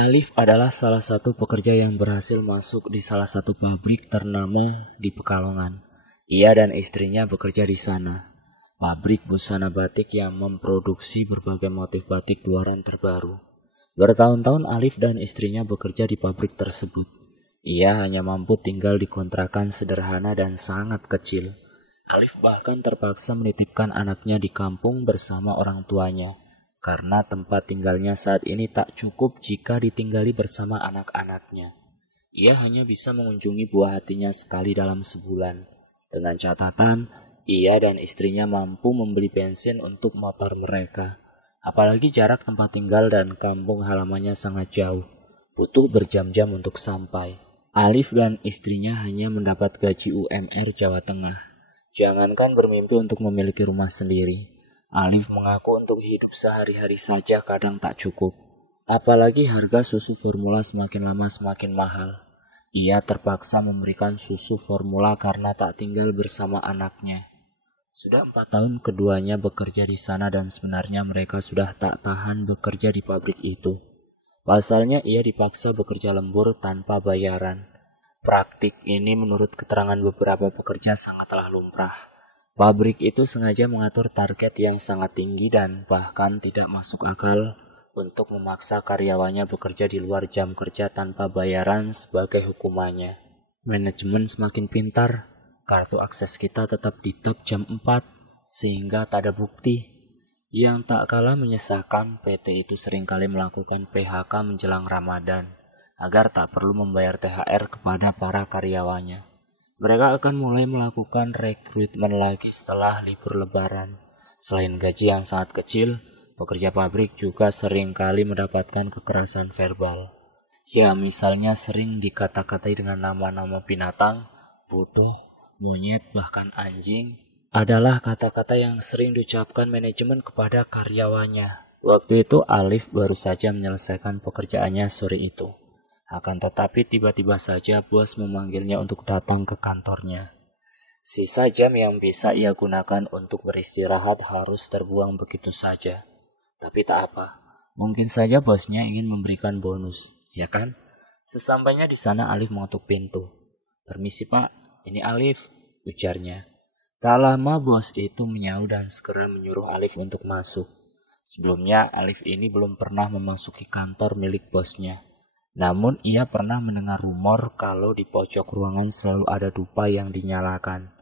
Alif adalah salah satu pekerja yang berhasil masuk di salah satu pabrik ternama di Pekalongan. Ia dan istrinya bekerja di sana. Pabrik busana batik yang memproduksi berbagai motif batik luaran terbaru. Bertahun-tahun Alif dan istrinya bekerja di pabrik tersebut. Ia hanya mampu tinggal di kontrakan sederhana dan sangat kecil. Alif bahkan terpaksa menitipkan anaknya di kampung bersama orang tuanya, karena tempat tinggalnya saat ini tak cukup jika ditinggali bersama anak-anaknya. Ia hanya bisa mengunjungi buah hatinya sekali dalam sebulan. Dengan catatan, ia dan istrinya mampu membeli bensin untuk motor mereka. Apalagi jarak tempat tinggal dan kampung halamannya sangat jauh. Butuh berjam-jam untuk sampai. Alif dan istrinya hanya mendapat gaji UMR Jawa Tengah. Jangankan bermimpi untuk memiliki rumah sendiri, Alif mengaku untuk hidup sehari-hari saja kadang tak cukup. Apalagi harga susu formula semakin lama semakin mahal. Ia terpaksa memberikan susu formula karena tak tinggal bersama anaknya. Sudah 4 tahun keduanya bekerja di sana dan sebenarnya mereka sudah tak tahan bekerja di pabrik itu. Pasalnya ia dipaksa bekerja lembur tanpa bayaran. Praktik ini menurut keterangan beberapa pekerja sangatlah lumrah. Pabrik itu sengaja mengatur target yang sangat tinggi dan bahkan tidak masuk akal untuk memaksa karyawannya bekerja di luar jam kerja tanpa bayaran sebagai hukumannya. Manajemen semakin pintar, kartu akses kita tetap di tap jam 4 sehingga tak ada bukti. Yang tak kalah menyesalkan, PT itu seringkali melakukan PHK menjelang Ramadan agar tak perlu membayar THR kepada para karyawannya. Mereka akan mulai melakukan rekrutmen lagi setelah libur lebaran. Selain gaji yang sangat kecil, pekerja pabrik juga seringkali mendapatkan kekerasan verbal. Ya, misalnya sering dikata-katai dengan nama-nama binatang, bodoh, monyet, bahkan anjing, adalah kata-kata yang sering diucapkan manajemen kepada karyawannya. Waktu itu Alif baru saja menyelesaikan pekerjaannya sore itu. Akan tetapi tiba-tiba saja bos memanggilnya untuk datang ke kantornya. Sisa jam yang bisa ia gunakan untuk beristirahat harus terbuang begitu saja. Tapi tak apa, mungkin saja bosnya ingin memberikan bonus, ya kan? Sesampainya di sana Alif mengetuk pintu. "Permisi pak, ini Alif," ujarnya. Tak lama bos itu menyaut dan segera menyuruh Alif untuk masuk. Sebelumnya Alif ini belum pernah memasuki kantor milik bosnya. Namun ia pernah mendengar rumor kalau di pojok ruangan selalu ada dupa yang dinyalakan.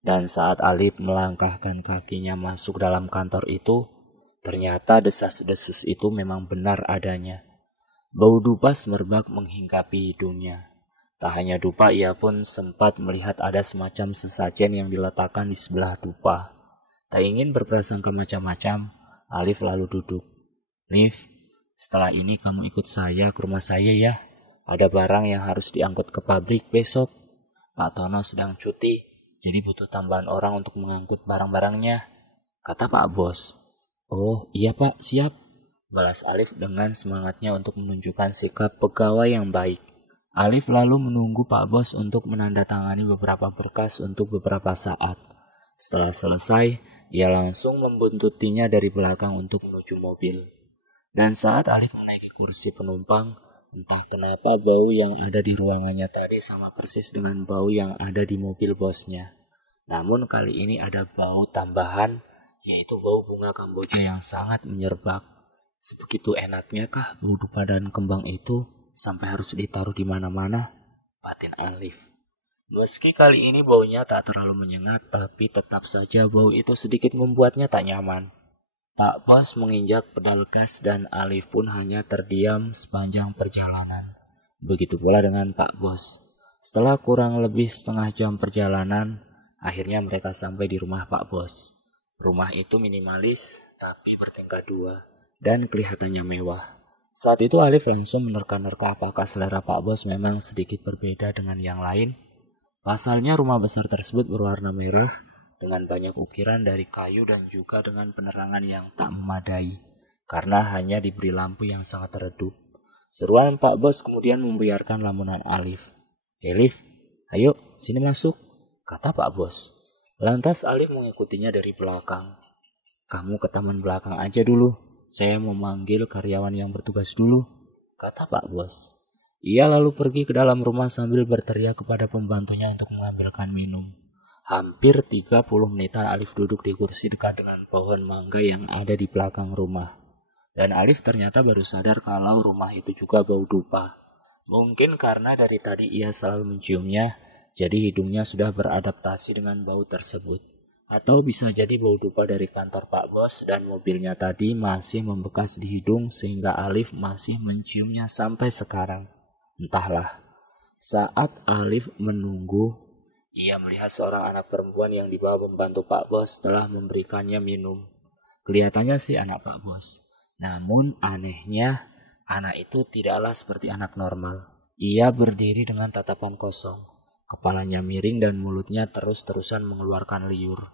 Dan saat Alif melangkahkan kakinya masuk dalam kantor itu, ternyata desas-desus itu memang benar adanya. Bau dupa semerbak menghinggapi hidungnya. Tak hanya dupa, ia pun sempat melihat ada semacam sesajen yang diletakkan di sebelah dupa. Tak ingin berprasangka macam-macam, Alif lalu duduk. "Alif, setelah ini kamu ikut saya ke rumah saya ya. Ada barang yang harus diangkut ke pabrik besok. Pak Tono sedang cuti, jadi butuh tambahan orang untuk mengangkut barang-barangnya," kata Pak Bos. "Oh iya Pak, siap," balas Alif dengan semangatnya untuk menunjukkan sikap pegawai yang baik. Alif lalu menunggu Pak Bos untuk menandatangani beberapa berkas untuk beberapa saat. Setelah selesai, ia langsung membuntutinya dari belakang untuk menuju mobil. Dan saat Alif menaiki kursi penumpang, entah kenapa bau yang ada di ruangannya tadi sama persis dengan bau yang ada di mobil bosnya. Namun kali ini ada bau tambahan, yaitu bau bunga kamboja yang sangat menyerbak. Sebegitu enaknya kah bau dupa dan kembang itu sampai harus ditaruh di mana-mana? Batin Alif. Meski kali ini baunya tak terlalu menyengat, tapi tetap saja bau itu sedikit membuatnya tak nyaman. Pak Bos menginjak pedal gas dan Alif pun hanya terdiam sepanjang perjalanan. Begitu pula dengan Pak Bos. Setelah kurang lebih setengah jam perjalanan, akhirnya mereka sampai di rumah Pak Bos. Rumah itu minimalis tapi bertingkat 2 dan kelihatannya mewah. Saat itu Alif langsung menerka-nerka apakah selera Pak Bos memang sedikit berbeda dengan yang lain. Pasalnya rumah besar tersebut berwarna merah, dengan banyak ukiran dari kayu dan juga dengan penerangan yang tak memadai, karena hanya diberi lampu yang sangat redup. Seruan Pak Bos kemudian membiarkan lamunan Alif. "Alif, ayo sini masuk," kata Pak Bos. Lantas Alif mengikutinya dari belakang. "Kamu ke taman belakang aja dulu, saya mau manggil karyawan yang bertugas dulu," kata Pak Bos. Ia lalu pergi ke dalam rumah sambil berteriak kepada pembantunya untuk mengambilkan minum. Hampir 30 menitan Alif duduk di kursi dekat dengan pohon mangga yang ada di belakang rumah. Dan Alif ternyata baru sadar kalau rumah itu juga bau dupa. Mungkin karena dari tadi ia selalu menciumnya, jadi hidungnya sudah beradaptasi dengan bau tersebut. Atau bisa jadi bau dupa dari kantor Pak Bos dan mobilnya tadi masih membekas di hidung sehingga Alif masih menciumnya sampai sekarang. Entahlah. Saat Alif menunggu, ia melihat seorang anak perempuan yang dibawa pembantu Pak Bos setelah memberikannya minum. Kelihatannya sih anak Pak Bos. Namun anehnya, anak itu tidaklah seperti anak normal. Ia berdiri dengan tatapan kosong. Kepalanya miring dan mulutnya terus-terusan mengeluarkan liur.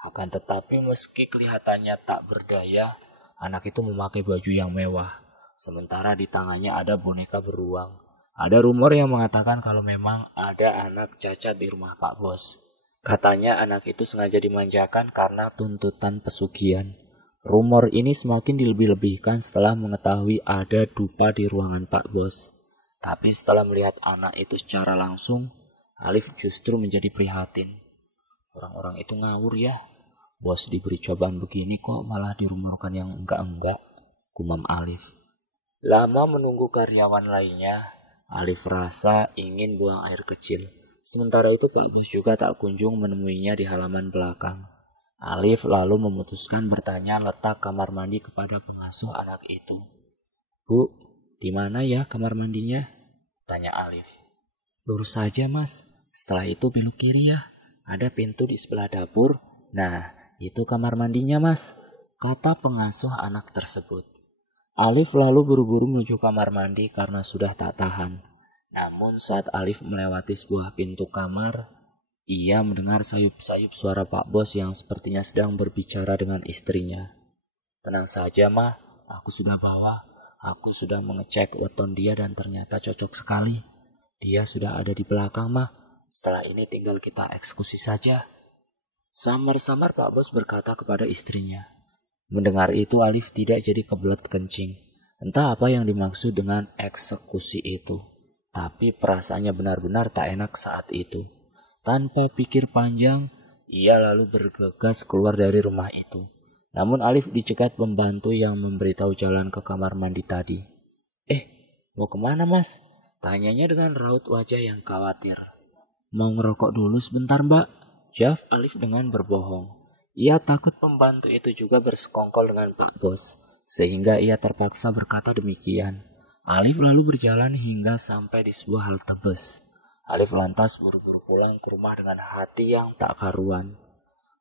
Akan tetapi meski kelihatannya tak berdaya, anak itu memakai baju yang mewah. Sementara di tangannya ada boneka beruang. Ada rumor yang mengatakan kalau memang ada anak cacat di rumah Pak Bos. Katanya anak itu sengaja dimanjakan karena tuntutan pesugihan. Rumor ini semakin dilebih-lebihkan setelah mengetahui ada dupa di ruangan Pak Bos. Tapi setelah melihat anak itu secara langsung, Alif justru menjadi prihatin. Orang-orang itu ngawur ya. Bos diberi cobaan begini kok malah dirumorkan yang enggak-enggak, gumam Alif. Lama menunggu karyawan lainnya, Alif rasa ingin buang air kecil. Sementara itu Pak Bos juga tak kunjung menemuinya di halaman belakang. Alif lalu memutuskan bertanya letak kamar mandi kepada pengasuh anak itu. Bu, di mana ya kamar mandinya? Tanya Alif. Lurus saja mas, setelah itu belok kiri ya. Ada pintu di sebelah dapur. Nah, itu kamar mandinya mas, kata pengasuh anak tersebut. Alif lalu buru-buru menuju kamar mandi karena sudah tak tahan. Namun saat Alif melewati sebuah pintu kamar, ia mendengar sayup-sayup suara Pak Bos yang sepertinya sedang berbicara dengan istrinya. Tenang saja mah, aku sudah bawa. Aku sudah mengecek weton dia dan ternyata cocok sekali. Dia sudah ada di belakang mah. Setelah ini tinggal kita eksekusi saja. Samar-samar Pak Bos berkata kepada istrinya. Mendengar itu Alif tidak jadi kebelet kencing. Entah apa yang dimaksud dengan eksekusi itu. Tapi perasaannya benar-benar tak enak saat itu. Tanpa pikir panjang, ia lalu bergegas keluar dari rumah itu. Namun Alif dicegat pembantu yang memberitahu jalan ke kamar mandi tadi. Mau kemana mas? Tanyanya dengan raut wajah yang khawatir. Mau ngerokok dulu sebentar mbak, jawab Alif dengan berbohong. Ia takut pembantu itu juga bersekongkol dengan Pak Bos, sehingga ia terpaksa berkata demikian. Alif lalu berjalan hingga sampai di sebuah halte bus. Alif lantas buru-buru pulang ke rumah dengan hati yang tak karuan.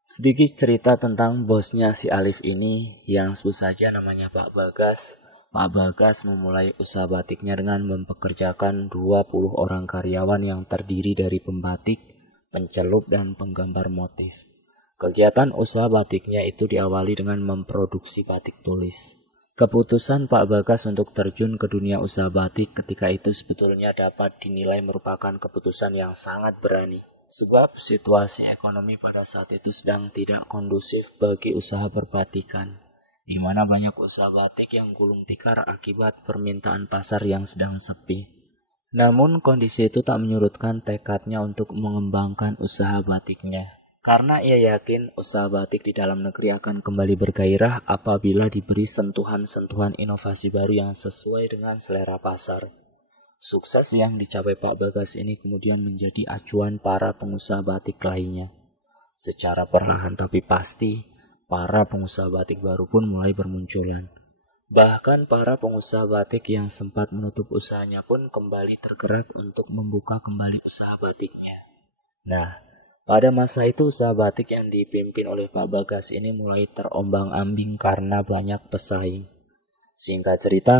Sedikit cerita tentang bosnya si Alif ini yang sebut saja namanya Pak Bagas. Pak Bagas memulai usaha batiknya dengan mempekerjakan 20 orang karyawan yang terdiri dari pembatik, pencelup, dan penggambar motif. Kegiatan usaha batiknya itu diawali dengan memproduksi batik tulis. Keputusan Pak Bagas untuk terjun ke dunia usaha batik ketika itu sebetulnya dapat dinilai merupakan keputusan yang sangat berani. Sebab situasi ekonomi pada saat itu sedang tidak kondusif bagi usaha berbatikan, di mana banyak usaha batik yang gulung tikar akibat permintaan pasar yang sedang sepi. Namun kondisi itu tak menyurutkan tekadnya untuk mengembangkan usaha batiknya. Karena ia yakin usaha batik di dalam negeri akan kembali bergairah apabila diberi sentuhan-sentuhan inovasi baru yang sesuai dengan selera pasar. Sukses yang dicapai Pak Bagas ini kemudian menjadi acuan para pengusaha batik lainnya. Secara perlahan tapi pasti, para pengusaha batik baru pun mulai bermunculan. Bahkan para pengusaha batik yang sempat menutup usahanya pun kembali tergerak untuk membuka kembali usaha batiknya. Nah, pada masa itu usaha batik yang dipimpin oleh Pak Bagas ini mulai terombang-ambing karena banyak pesaing. Singkat cerita,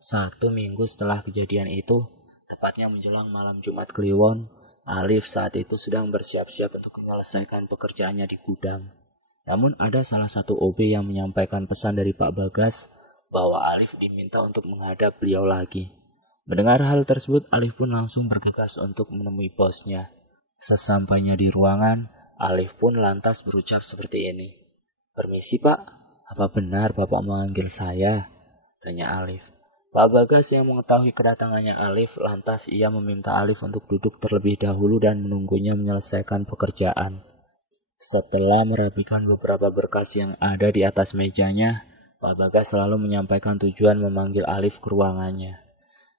1 minggu setelah kejadian itu, tepatnya menjelang malam Jumat Kliwon, Alif saat itu sedang bersiap-siap untuk menyelesaikan pekerjaannya di gudang. Namun ada salah satu OB yang menyampaikan pesan dari Pak Bagas bahwa Alif diminta untuk menghadap beliau lagi. Mendengar hal tersebut, Alif pun langsung bergegas untuk menemui bosnya. Sesampainya di ruangan, Alif pun lantas berucap seperti ini. Permisi Pak, apa benar Bapak memanggil saya? Tanya Alif. Pak Bagas yang mengetahui kedatangannya Alif, lantas ia meminta Alif untuk duduk terlebih dahulu dan menunggunya menyelesaikan pekerjaan. Setelah merapikan beberapa berkas yang ada di atas mejanya, Pak Bagas selalu menyampaikan tujuan memanggil Alif ke ruangannya.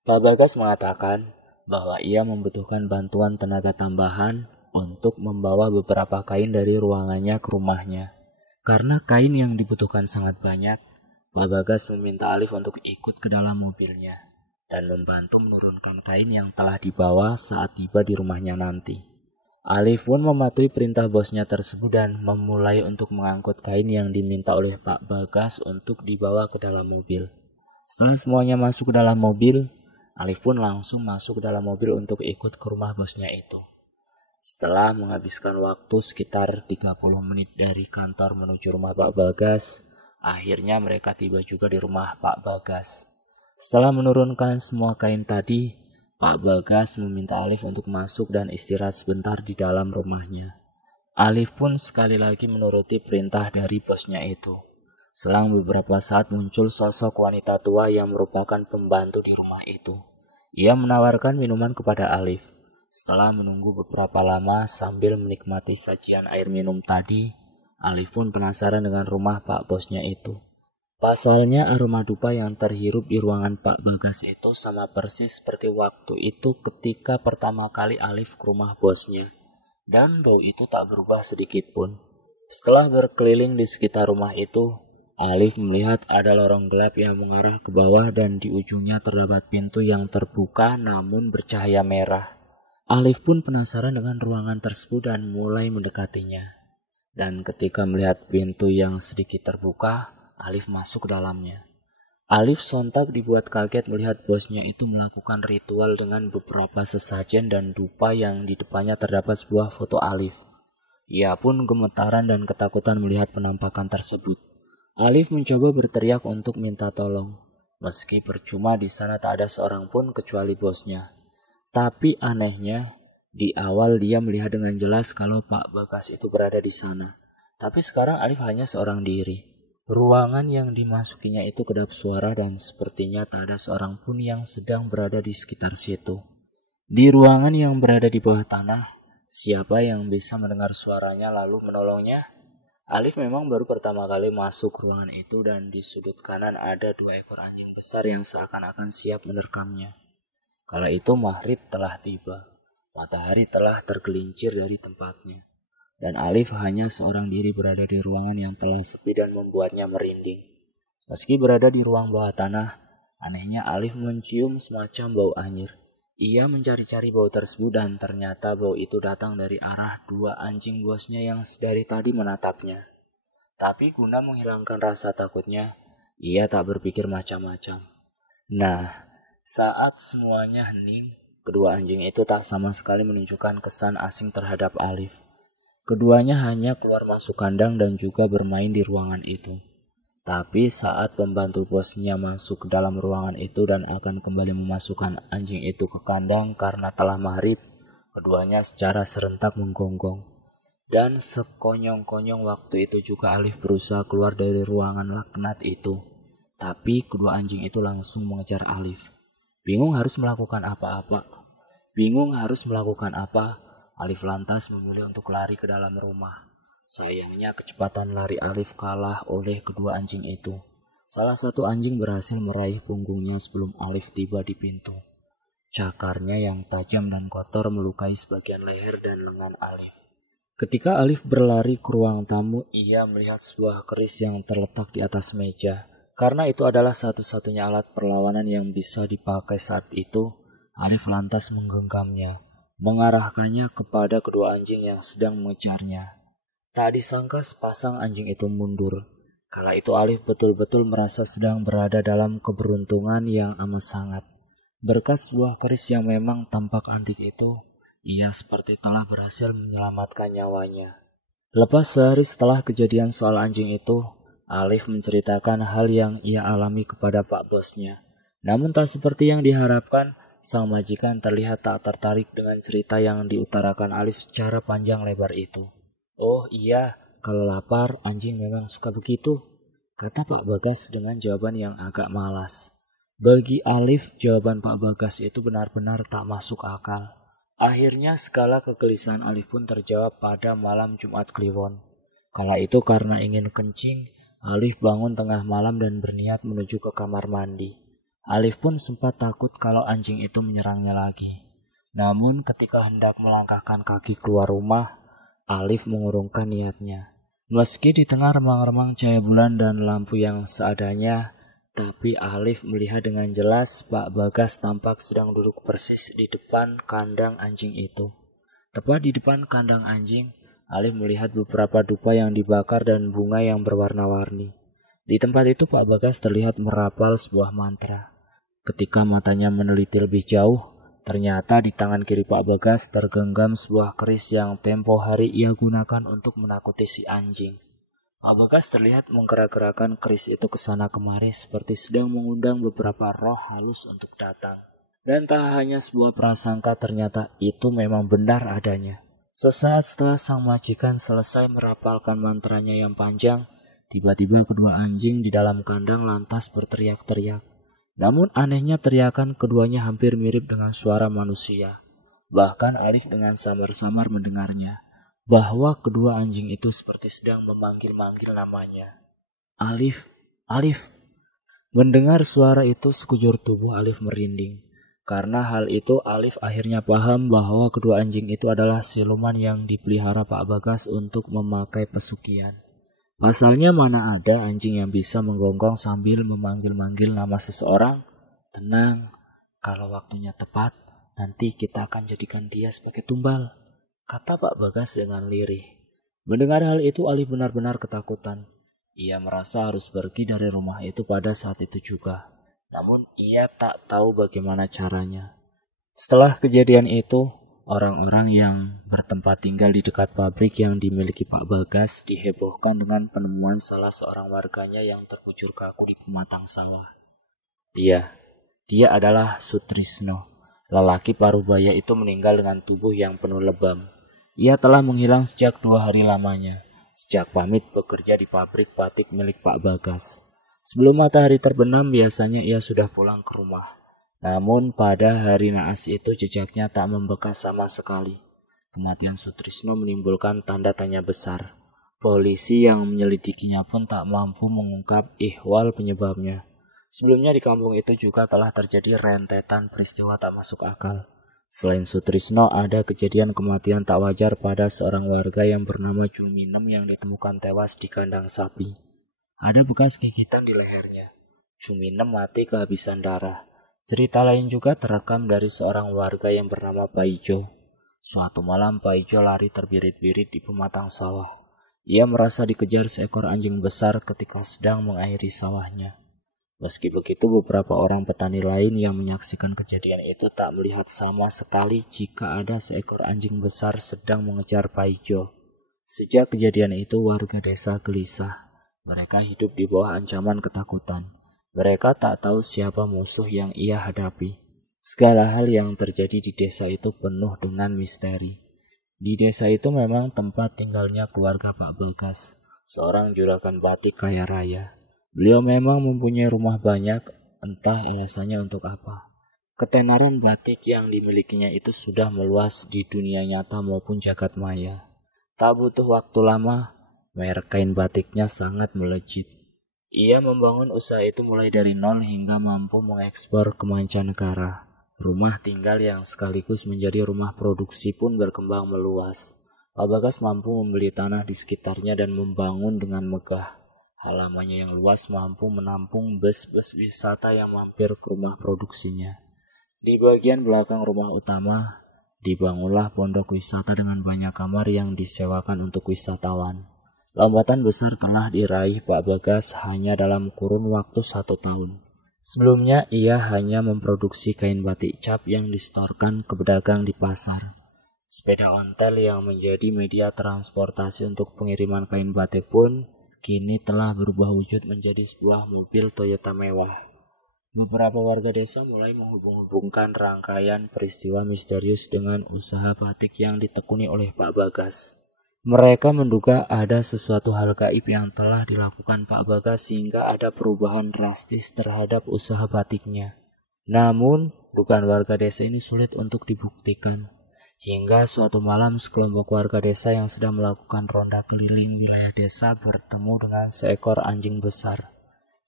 Pak Bagas mengatakan bahwa ia membutuhkan bantuan tenaga tambahan untuk membawa beberapa kain dari ruangannya ke rumahnya. Karena kain yang dibutuhkan sangat banyak, Pak Bagas meminta Alif untuk ikut ke dalam mobilnya dan membantu menurunkan kain yang telah dibawa saat tiba di rumahnya nanti. Alif pun mematuhi perintah bosnya tersebut dan memulai untuk mengangkut kain yang diminta oleh Pak Bagas untuk dibawa ke dalam mobil. Setelah semuanya masuk ke dalam mobil, Alif pun langsung masuk ke dalam mobil untuk ikut ke rumah bosnya itu. Setelah menghabiskan waktu sekitar 30 menit dari kantor menuju rumah Pak Bagas, akhirnya mereka tiba juga di rumah Pak Bagas. Setelah menurunkan semua kain tadi, Pak Bagas meminta Alif untuk masuk dan istirahat sebentar di dalam rumahnya. Alif pun sekali lagi menuruti perintah dari bosnya itu. Selang beberapa saat muncul sosok wanita tua yang merupakan pembantu di rumah itu. Ia menawarkan minuman kepada Alif. Setelah menunggu beberapa lama sambil menikmati sajian air minum tadi, Alif pun penasaran dengan rumah Pak bosnya itu. Pasalnya aroma dupa yang terhirup di ruangan Pak Bagas itu sama persis seperti waktu itu ketika pertama kali Alif ke rumah bosnya. Dan bau itu tak berubah sedikit pun. Setelah berkeliling di sekitar rumah itu, Alif melihat ada lorong gelap yang mengarah ke bawah dan di ujungnya terdapat pintu yang terbuka namun bercahaya merah. Alif pun penasaran dengan ruangan tersebut dan mulai mendekatinya. Dan ketika melihat pintu yang sedikit terbuka, Alif masuk ke dalamnya. Alif sontak dibuat kaget melihat bosnya itu melakukan ritual dengan beberapa sesajen dan dupa yang di depannya terdapat sebuah foto Alif. Ia pun gemetaran dan ketakutan melihat penampakan tersebut. Alif mencoba berteriak untuk minta tolong, meski percuma di sana tak ada seorang pun kecuali bosnya. Tapi anehnya, di awal dia melihat dengan jelas kalau Pak Bagas itu berada di sana. Tapi sekarang Alif hanya seorang diri. Ruangan yang dimasukinya itu kedap suara dan sepertinya tak ada seorang pun yang sedang berada di sekitar situ. Di ruangan yang berada di bawah tanah, siapa yang bisa mendengar suaranya lalu menolongnya? Alif memang baru pertama kali masuk ruangan itu dan di sudut kanan ada 2 ekor anjing besar yang seakan-akan siap menerkamnya. Kala itu maghrib telah tiba. Matahari telah tergelincir dari tempatnya. Dan Alif hanya seorang diri berada di ruangan yang telah sepi dan membuatnya merinding. Meski berada di ruang bawah tanah, anehnya Alif mencium semacam bau anyir. Ia mencari-cari bau tersebut dan ternyata bau itu datang dari arah 2 anjing bosnya yang dari tadi menatapnya. Tapi guna menghilangkan rasa takutnya, ia tak berpikir macam-macam. Nah, saat semuanya hening, kedua anjing itu tak sama sekali menunjukkan kesan asing terhadap Alif. Keduanya hanya keluar masuk kandang dan juga bermain di ruangan itu. Tapi saat pembantu bosnya masuk ke dalam ruangan itu dan akan kembali memasukkan anjing itu ke kandang karena telah maghrib, keduanya secara serentak menggonggong. Dan sekonyong-konyong waktu itu juga Alif berusaha keluar dari ruangan laknat itu. Tapi kedua anjing itu langsung mengejar Alif. Bingung harus melakukan apa, Alif lantas memilih untuk lari ke dalam rumah. Sayangnya kecepatan lari Alif kalah oleh kedua anjing itu. Salah satu anjing berhasil meraih punggungnya sebelum Alif tiba di pintu. Cakarnya yang tajam dan kotor melukai sebagian leher dan lengan Alif. Ketika Alif berlari ke ruang tamu, ia melihat sebuah keris yang terletak di atas meja. Karena itu adalah satu-satunya alat perlawanan yang bisa dipakai saat itu, Alif lantas menggenggamnya, mengarahkannya kepada kedua anjing yang sedang mengejarnya. Tak disangka sepasang anjing itu mundur. Kala itu Alif betul-betul merasa sedang berada dalam keberuntungan yang amat sangat. Berkat sebuah keris yang memang tampak antik itu, ia seperti telah berhasil menyelamatkan nyawanya. Lepas sehari setelah kejadian soal anjing itu, Alif menceritakan hal yang ia alami kepada Pak bosnya. Namun tak seperti yang diharapkan, sang majikan terlihat tak tertarik dengan cerita yang diutarakan Alif secara panjang lebar itu. "Oh iya, kalau lapar anjing memang suka begitu," kata Pak Bagas dengan jawaban yang agak malas. Bagi Alif, jawaban Pak Bagas itu benar-benar tak masuk akal. Akhirnya segala kegelisahan Alif pun terjawab pada malam Jumat Kliwon. Kala itu karena ingin kencing, Alif bangun tengah malam dan berniat menuju ke kamar mandi. Alif pun sempat takut kalau anjing itu menyerangnya lagi. Namun ketika hendak melangkahkan kaki keluar rumah, Alif mengurungkan niatnya. Meski di tengah remang-remang cahaya bulan dan lampu yang seadanya, tapi Alif melihat dengan jelas Pak Bagas tampak sedang duduk persis di depan kandang anjing itu. Tepat di depan kandang anjing, Alif melihat beberapa dupa yang dibakar dan bunga yang berwarna-warni. Di tempat itu Pak Bagas terlihat merapal sebuah mantra. Ketika matanya meneliti lebih jauh, ternyata di tangan kiri Pak Bagas tergenggam sebuah keris yang tempo hari ia gunakan untuk menakuti si anjing. Pak Bagas terlihat menggerak-gerakan keris itu ke sana kemari seperti sedang mengundang beberapa roh halus untuk datang. Dan tak hanya sebuah prasangka, ternyata itu memang benar adanya. Sesaat setelah sang majikan selesai merapalkan mantranya yang panjang, tiba-tiba kedua anjing di dalam kandang lantas berteriak-teriak. Namun anehnya teriakan keduanya hampir mirip dengan suara manusia. Bahkan Alif dengan samar-samar mendengarnya, bahwa kedua anjing itu seperti sedang memanggil-manggil namanya. Alif, Alif. Mendengar suara itu sekujur tubuh Alif merinding. Karena hal itu Alif akhirnya paham bahwa kedua anjing itu adalah siluman yang dipelihara Pak Bagas untuk memakai pesugihan. Pasalnya mana ada anjing yang bisa menggonggong sambil memanggil-manggil nama seseorang. Tenang, kalau waktunya tepat, nanti kita akan jadikan dia sebagai tumbal, kata Pak Bagas dengan lirih. Mendengar hal itu Alif benar-benar ketakutan. Ia merasa harus pergi dari rumah itu pada saat itu juga. Namun ia tak tahu bagaimana caranya. Setelah kejadian itu, orang-orang yang bertempat tinggal di dekat pabrik yang dimiliki Pak Bagas dihebohkan dengan penemuan salah seorang warganya yang terkujur kaku di pematang sawah. Dia adalah Sutrisno. Lelaki parubaya itu meninggal dengan tubuh yang penuh lebam. Ia telah menghilang sejak 2 hari lamanya, sejak pamit bekerja di pabrik batik milik Pak Bagas. Sebelum matahari terbenam biasanya ia sudah pulang ke rumah. Namun pada hari naas itu jejaknya tak membekas sama sekali. Kematian Sutrisno menimbulkan tanda tanya besar. Polisi yang menyelidikinya pun tak mampu mengungkap ihwal penyebabnya. Sebelumnya di kampung itu juga telah terjadi rentetan peristiwa tak masuk akal. Selain Sutrisno, ada kejadian kematian tak wajar pada seorang warga yang bernama Juminem yang ditemukan tewas di kandang sapi. Ada bekas gigitan di lehernya. Juminem mati kehabisan darah. Cerita lain juga terekam dari seorang warga yang bernama Paijo. Suatu malam Paijo lari terbirit-birit di pematang sawah. Ia merasa dikejar seekor anjing besar ketika sedang mengairi sawahnya. Meski begitu, beberapa orang petani lain yang menyaksikan kejadian itu tak melihat sama sekali jika ada seekor anjing besar sedang mengejar Paijo. Sejak kejadian itu, warga desa gelisah. Mereka hidup di bawah ancaman ketakutan. Mereka tak tahu siapa musuh yang ia hadapi. Segala hal yang terjadi di desa itu penuh dengan misteri. Di desa itu memang tempat tinggalnya keluarga Pak Bagas, seorang juragan batik kaya raya. Beliau memang mempunyai rumah banyak, entah alasannya untuk apa. Ketenaran batik yang dimilikinya itu sudah meluas di dunia nyata maupun jagat maya. Tak butuh waktu lama, merek kain batiknya sangat melejit. Ia membangun usaha itu mulai dari nol hingga mampu mengekspor ke mancanegara. Rumah tinggal yang sekaligus menjadi rumah produksi pun berkembang meluas. Pak Bagas mampu membeli tanah di sekitarnya dan membangun dengan megah. Halamannya yang luas mampu menampung bus-bus wisata yang mampir ke rumah produksinya. Di bagian belakang rumah utama, dibangunlah pondok wisata dengan banyak kamar yang disewakan untuk wisatawan. Lompatan besar telah diraih Pak Bagas hanya dalam kurun waktu 1 tahun. Sebelumnya ia hanya memproduksi kain batik cap yang disetorkan ke pedagang di pasar. Sepeda ontel yang menjadi media transportasi untuk pengiriman kain batik pun kini telah berubah wujud menjadi sebuah mobil Toyota mewah. Beberapa warga desa mulai menghubung-hubungkan rangkaian peristiwa misterius dengan usaha batik yang ditekuni oleh Pak Bagas. Mereka menduga ada sesuatu hal gaib yang telah dilakukan Pak Bagas sehingga ada perubahan drastis terhadap usaha batiknya. Namun, dugaan warga desa ini sulit untuk dibuktikan. Hingga suatu malam sekelompok warga desa yang sedang melakukan ronda keliling wilayah desa bertemu dengan seekor anjing besar.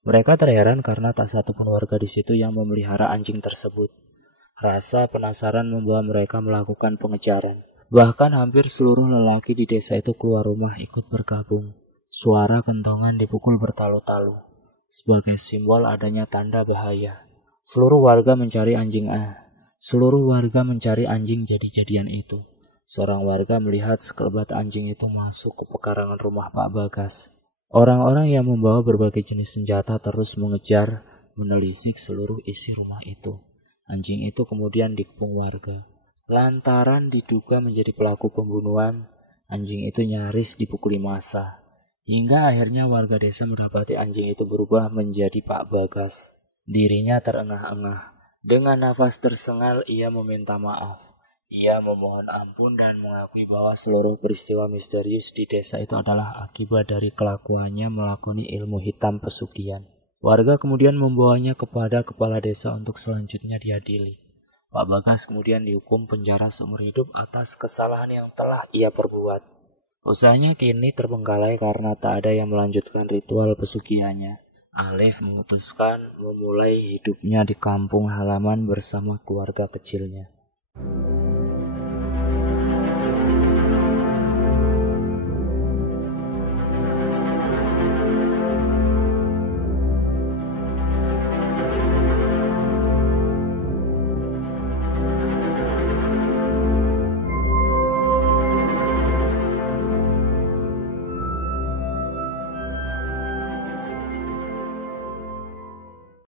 Mereka terheran karena tak satu pun warga di situ yang memelihara anjing tersebut. Rasa penasaran membawa mereka melakukan pengejaran. Bahkan hampir seluruh lelaki di desa itu keluar rumah ikut bergabung. Suara kentongan dipukul bertalu-talu, sebagai simbol adanya tanda bahaya. Seluruh warga mencari anjing jadi-jadian itu. Seorang warga melihat sekelebat anjing itu masuk ke pekarangan rumah Pak Bagas. Orang-orang yang membawa berbagai jenis senjata terus mengejar, menelisik seluruh isi rumah itu. Anjing itu kemudian dikepung warga. Lantaran diduga menjadi pelaku pembunuhan, anjing itu nyaris dipukuli massa. Hingga akhirnya warga desa mendapati anjing itu berubah menjadi Pak Bagas. Dirinya terengah-engah. Dengan nafas tersengal ia meminta maaf. Ia memohon ampun dan mengakui bahwa seluruh peristiwa misterius di desa itu adalah akibat dari kelakuannya melakoni ilmu hitam pesugihan. Warga kemudian membawanya kepada kepala desa untuk selanjutnya diadili. Pak Bagas kemudian dihukum penjara seumur hidup atas kesalahan yang telah ia perbuat. Usahanya kini terbengkalai karena tak ada yang melanjutkan ritual pesugihannya. Alif memutuskan memulai hidupnya di kampung halaman bersama keluarga kecilnya.